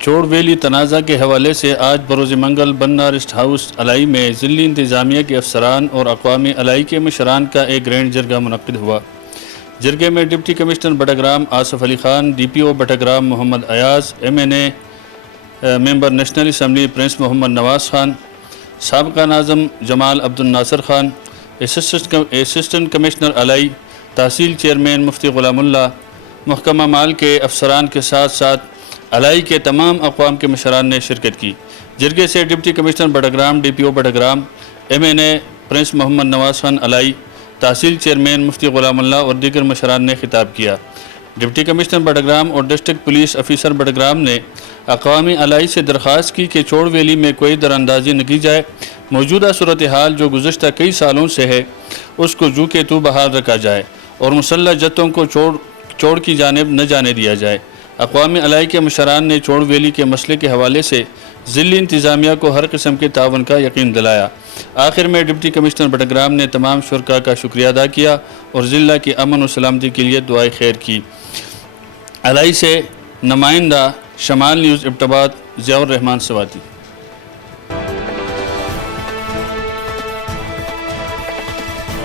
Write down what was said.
چوڑ valley تنازع کے حوالے سے آج بروز منگل بننا ریسٹ ہاؤس الائی میں ضلعی انتظامیہ کے افسران اور اقوام الائی کے مشران کا ایک گرینڈ جرگہ منعقد ہوا۔ جرگے میں deputy commissioner Battagram Asif Ali Khan, D P O Battagram محمد ایاز، ایم این اے ممبر national assembly prince Muhammad Nawaz Khan, سابقہ ناظم جمال عبد الناصر خان، اسسٹنٹ کمشنر الائی، تحصیل چیئرمین مفتی غلام اللہ، محکمہ مال کے افسران کے ساتھ ساتھ الائی کے تمام اقوام کے مشران نے شرکت کی۔ جرگے سے deputy commissioner Battagram, D P O Battagram, M N A prince Muhammad Nawaz Khan Allai, tehsil chairman Mufti Ghulam Allah اور دیگر مشران نے خطاب کیا۔ ڈپٹی کمشنر بٹگرام اور ڈسٹرکٹ پولیس افیسر بٹگرام نے اقوام الائی سے درخواست کی کہ چوڑ ویلی میں کوئی دراندازی نہ کی جائے، موجودہ صورتحال جو گزشتہ کئی سالوں سے ہے اس کو جو کہ تو بحال رکھا جائے اور مسلح جتوں کو چوڑ کی جانب نہ جانے دیا جائے۔ اقوام الائی کے مشران نے چوڑ ویلی کے مسئلے کے حوالے سے ضلعی انتظامیہ کو ہر قسم کے تعاون کا یقین دلایا۔ آخر میں ڈپٹی کمشنر بٹگرام نے تمام شرکاء کا شکریہ ادا کیا اور ضلع کی امن و سلامتی کے لیے دعائے خیر کی۔ الائی سے نمائندہ شمال نیوز ابٹباد ضیاء الرحمان سواتی۔